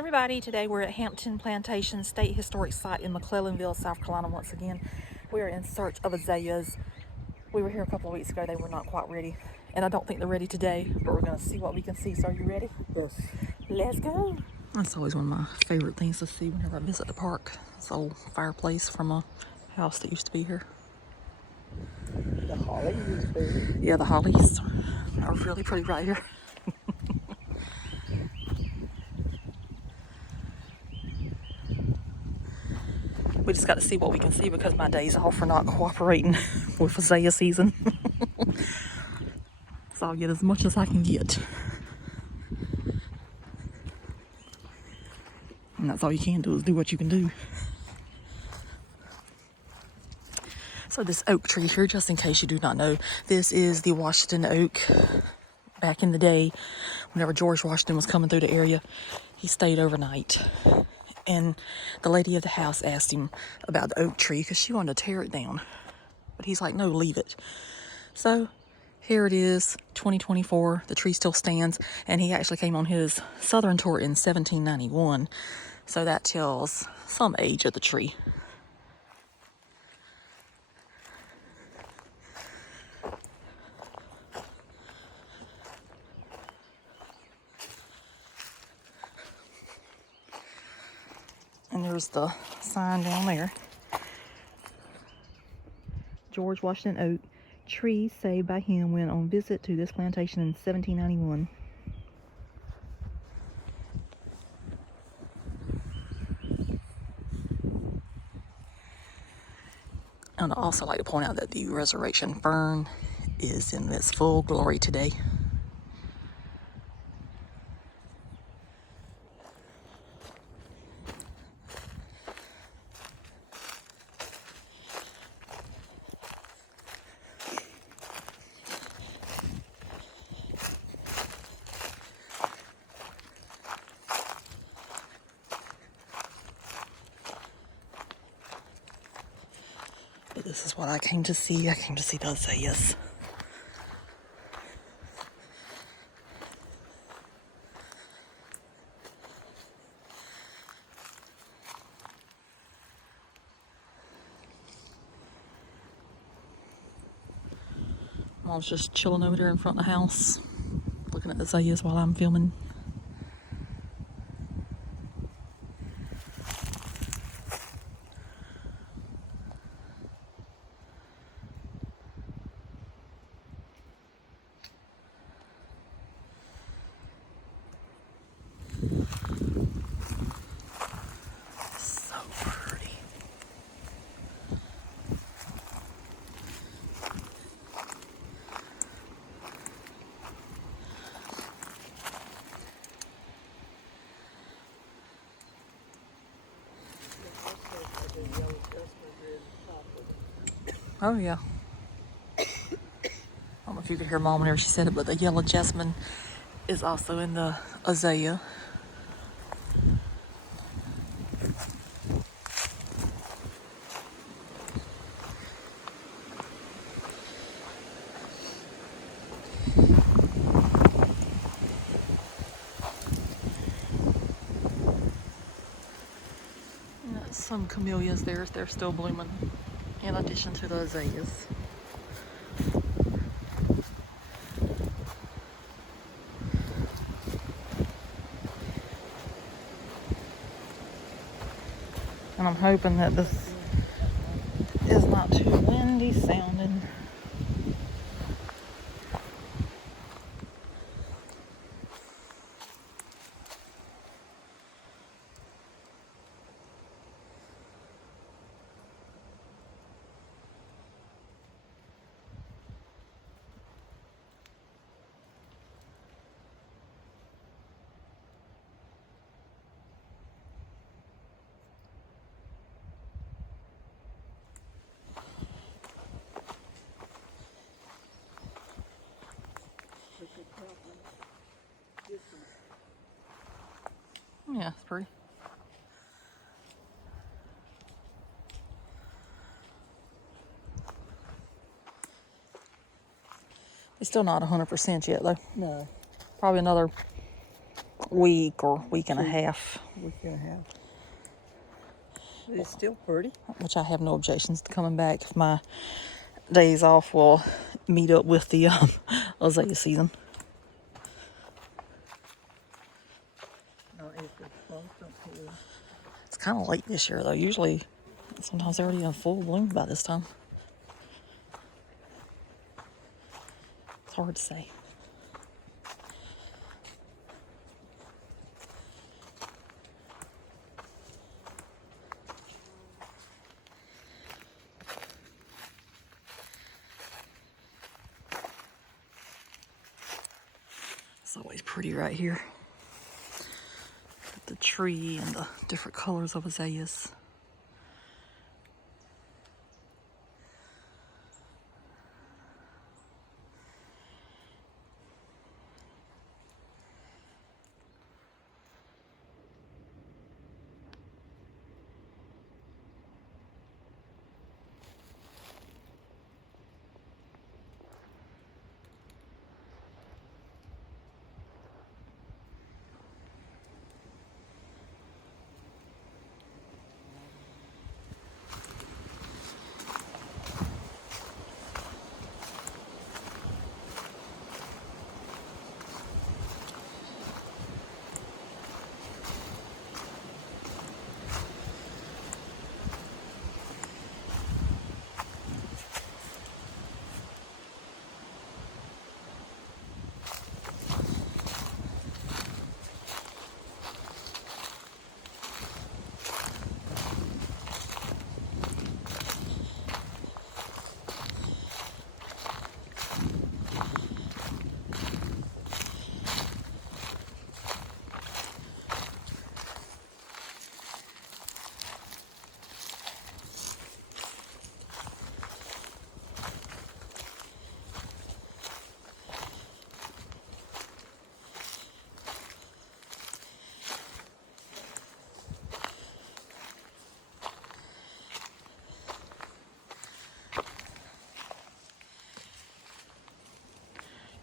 everybody, today we're at Hampton Plantation State Historic Site in McClellanville, South Carolina once again. We are in search of azaleas. We were here a couple of weeks ago, they were not quite ready. And I don't think they're ready today, but we're gonna see what we can see. So are you ready? Yes. Let's go. That's always one of my favorite things to see whenever I visit the park. This old fireplace from a house that used to be here. The holly used to be here. Yeah, the hollies are really pretty right here. We just got to see what we can see because my days off are not cooperating with azalea season. So I'll get as much as I can get. And that's all you can do is do what you can do. So this oak tree here, just in case you do not know, this is the Washington oak. Back in the day, whenever George Washington was coming through the area, he stayed overnight. And the lady of the house asked him about the oak tree because she wanted to tear it down. But he's like, no, leave it. So here it is, 2024. The tree still stands. And he actually came on his southern tour in 1791. So that tells some age of the tree. And there's the sign down there. George Washington oak, tree saved by him when on visit to this plantation in 1791. And I'd also like to point out that the resurrection fern is in its full glory today. But this is what I came to see. I came to see the azaleas. Mom's just chilling over there in front of the house, looking at the azaleas while I'm filming. So pretty. Oh yeah. I don't know if you could hear Mom whenever she said it, but the yellow jasmine is also in the azalea. Some camellias there, they're still blooming, in addition to the azaleas. And I'm hoping that this is not too windy sounding. Yeah, it's pretty. It's still not 100% yet though. No. Probably another week or week and a half. Week and a half. It's still pretty. Which I have no objections to coming back if my days off will meet up with the azalea season. Not if it's blossom here. It's kind of late this year though. Usually, sometimes they're already in full bloom by this time. It's hard to say. It's always pretty right here. The tree and the different colors of azaleas.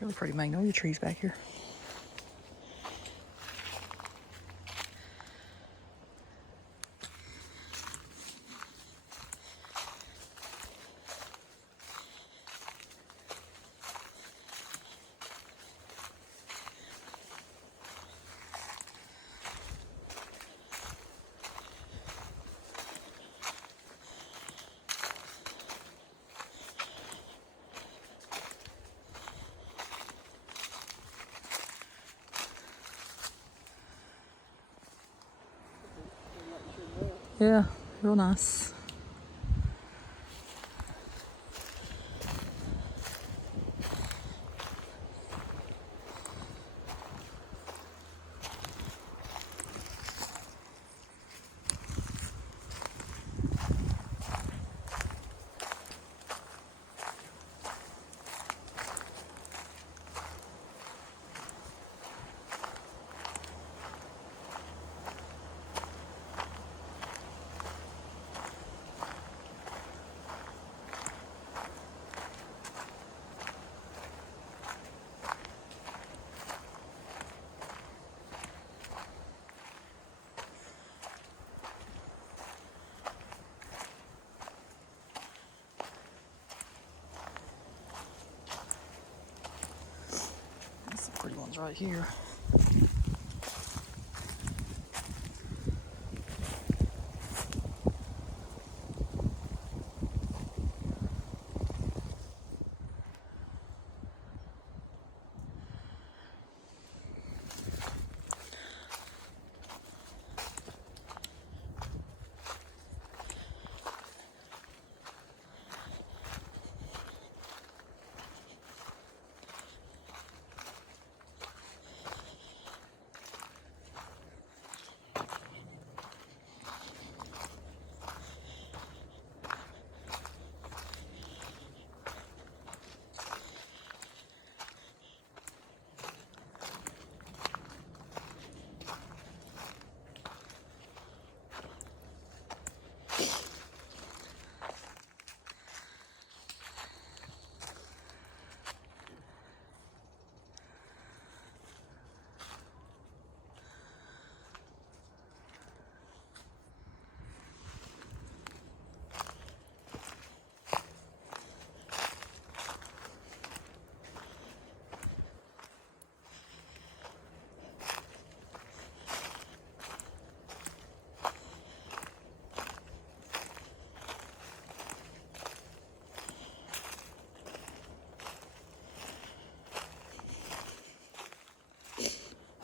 Really pretty magnolia trees back here. Yeah, real nice. There's some pretty ones right here.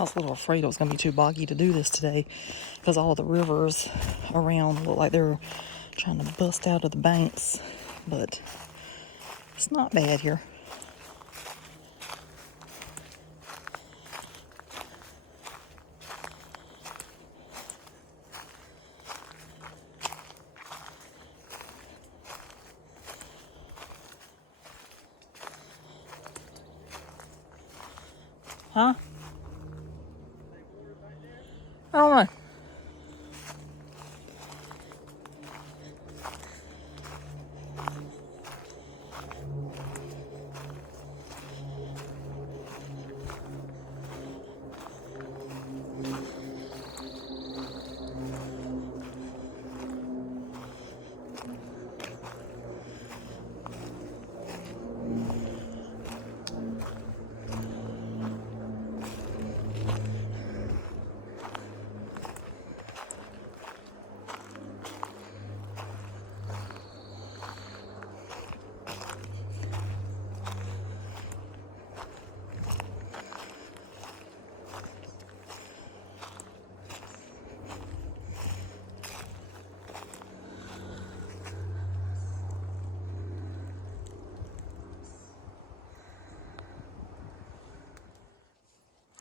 was a little afraid it was going to be too boggy to do this today because all the rivers around look like they're trying to bust out of the banks, but it's not bad here. Huh? I don't know.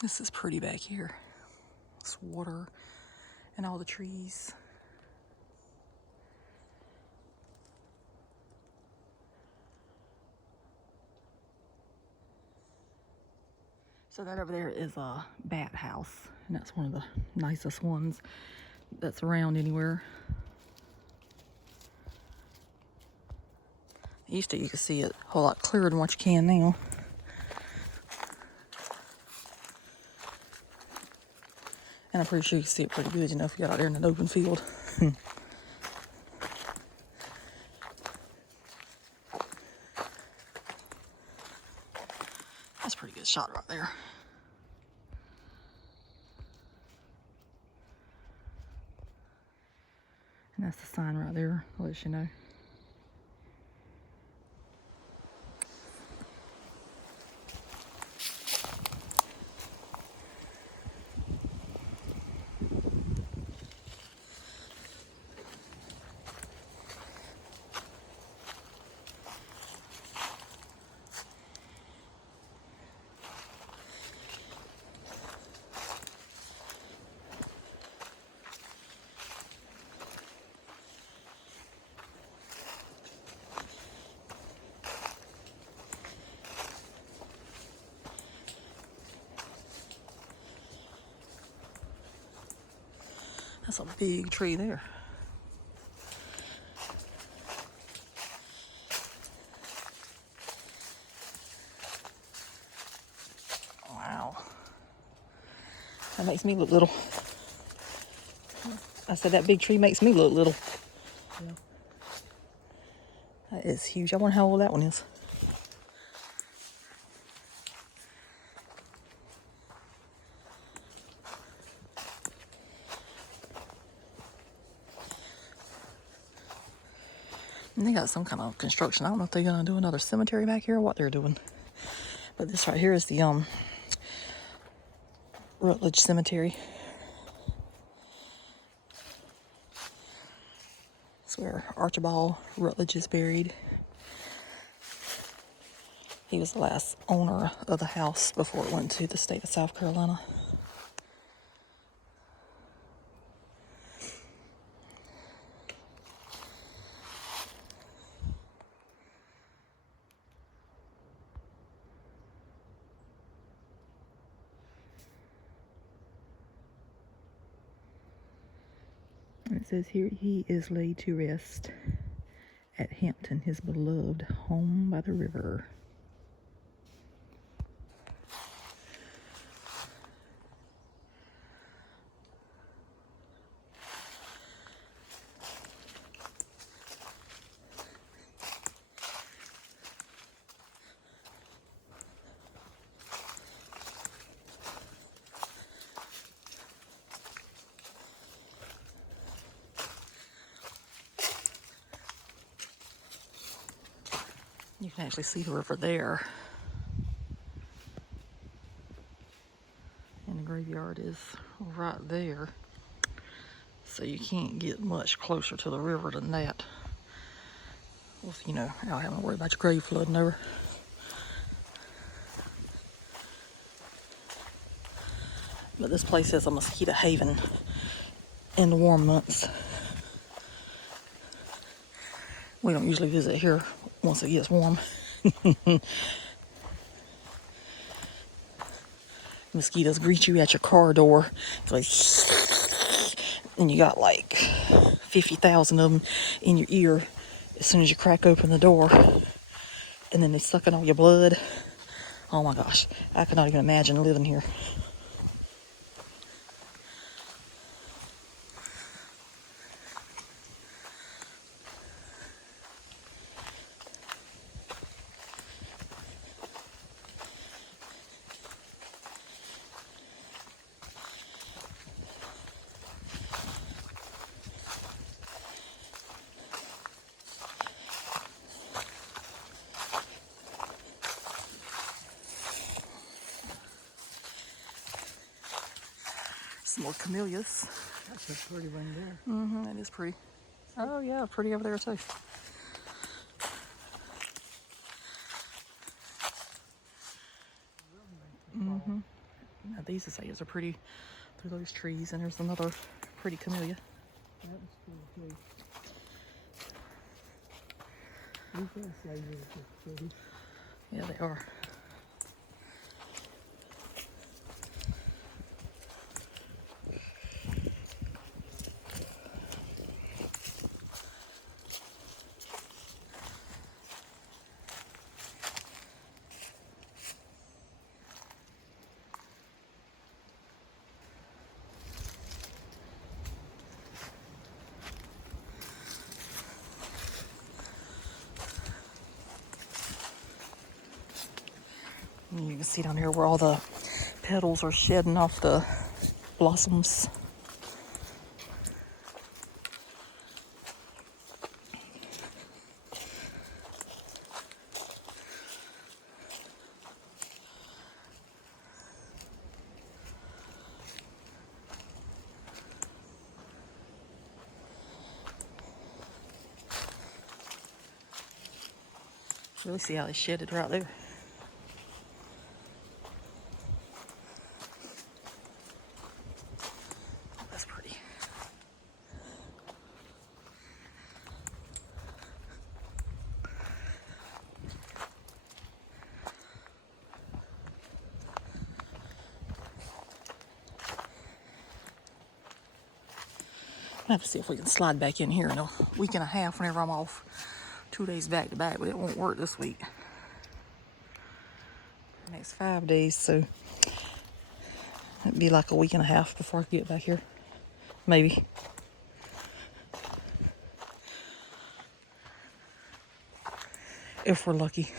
This is pretty back here. It's water and all the trees. So that over there is a bat house, and that's one of the nicest ones that's around anywhere. Used to you could see it a whole lot clearer than what you can now. And I'm pretty sure you can see it pretty good, you know, if you got out there in an open field. That's a pretty good shot right there. And that's the sign right there, I'll let you know. That's a big tree there. Wow. That makes me look little. I said that big tree makes me look little. Yeah. That is huge. I wonder how old that one is. And they got some kind of construction. I don't know if they're gonna do another cemetery back here or what they're doing. But this right here is the Rutledge Cemetery. It's where Archibald Rutledge is buried. He was the last owner of the house before it went to the state of South Carolina. And it says here, he is laid to rest at Hampton, his beloved home by the river. You can actually see the river there in the graveyard. yard is right there. So you can't get much closer to the river than that. Well, you know, I don't have to worry about your grave flooding over. But this place is a mosquito haven in the warm months. We don't usually visit here once it gets warm. Mosquitoes greet you at your car door. It's like, and you got like 50,000 of them in your ear as soon as you crack open the door. And then they're sucking all your blood. Oh my gosh, I cannot even imagine living here. Some more camellias. That's a pretty one there. Mm-hmm, that is pretty. Oh yeah, pretty over there too. Mm-hmm. Now these azaleas are pretty through those trees, and there's another pretty camellia. That was pretty good. These azaleas are pretty. Yeah, they are. And you can see down here where all the petals are shedding off the blossoms. Really see how they shed it right there. That's pretty. I have to see if we can slide back in here in a week and a half whenever I'm off 2 days back to back, but it won't work this week. Next 5 days, so it'd be like a week and a half before I can get back here. Maybe. If we're lucky.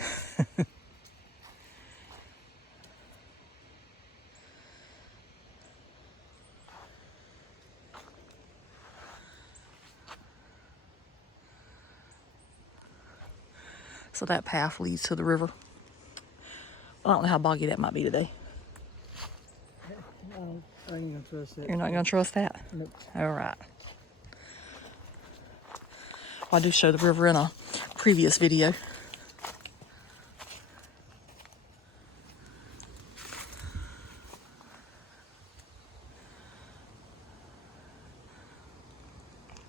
So that path leads to the river. I don't know how boggy that might be today. I ain't gonna trust that. You're not going to trust that? Nope. All right. Well, I do show the river in a previous video.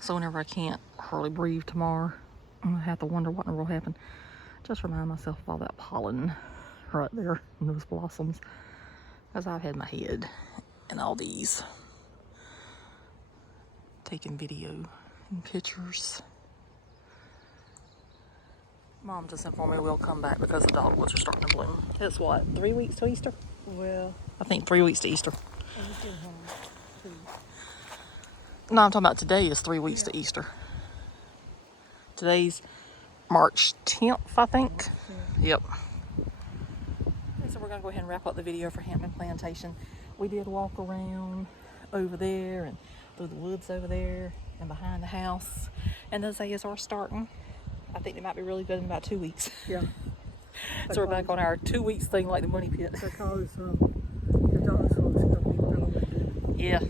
So whenever I can't hardly breathe tomorrow, I'm going to have to wonder what in the world happened. Just remind myself of all that pollen right there in those blossoms. Because I've had my head in all these. Taking video and pictures. Mom just informed me we'll come back because the dogwoods are starting to bloom. It's what, 3 weeks to Easter? Well, I think 3 weeks to Easter. let me get home too. No, I'm talking about today is 3 weeks to Easter. Today's March 10th, I think. Yep. Okay, so we're going to go ahead and wrap up the video for Hampton Plantation. We did walk around over there and through the woods over there and behind the house. And the azaleas are starting. I think they might be really good in about 2 weeks. Yeah. So we're back on our 2 weeks thing like the money pit. Because the dog folks gonna be really good. Yeah.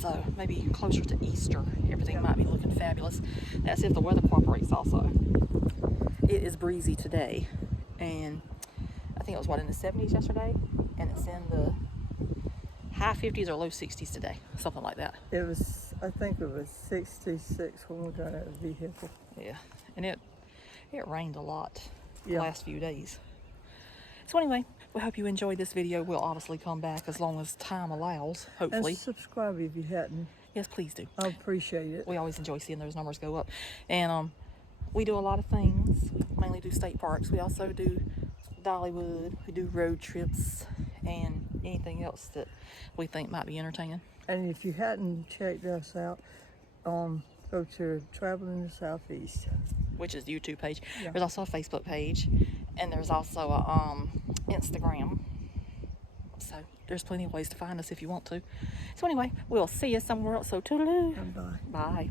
So maybe closer to Easter, everything might be looking fabulous. That's if the weather cooperates also. It is breezy today, and I think it was in the 70s yesterday, and it's in the high 50s or low 60s today, something like that. I think it was 66 when we got out of the vehicle. Yeah, and it rained a lot the Yeah. last few days. So anyway, we hope you enjoyed this video. We'll obviously come back as long as time allows, hopefully. And subscribe if you hadn't. Yes, please do. I appreciate it. We always enjoy seeing those numbers go up. And we do a lot of things. We mainly do state parks. We also do Dollywood. We do road trips and anything else that we think might be entertaining. And if you hadn't checked us out, go to Traveling the Southeast, which is the YouTube page. Yeah. There's also a Facebook page, and there's also a Instagram. So there's plenty of ways to find us if you want to. So anyway, we'll see you somewhere else. So toodaloo. and bye. Bye.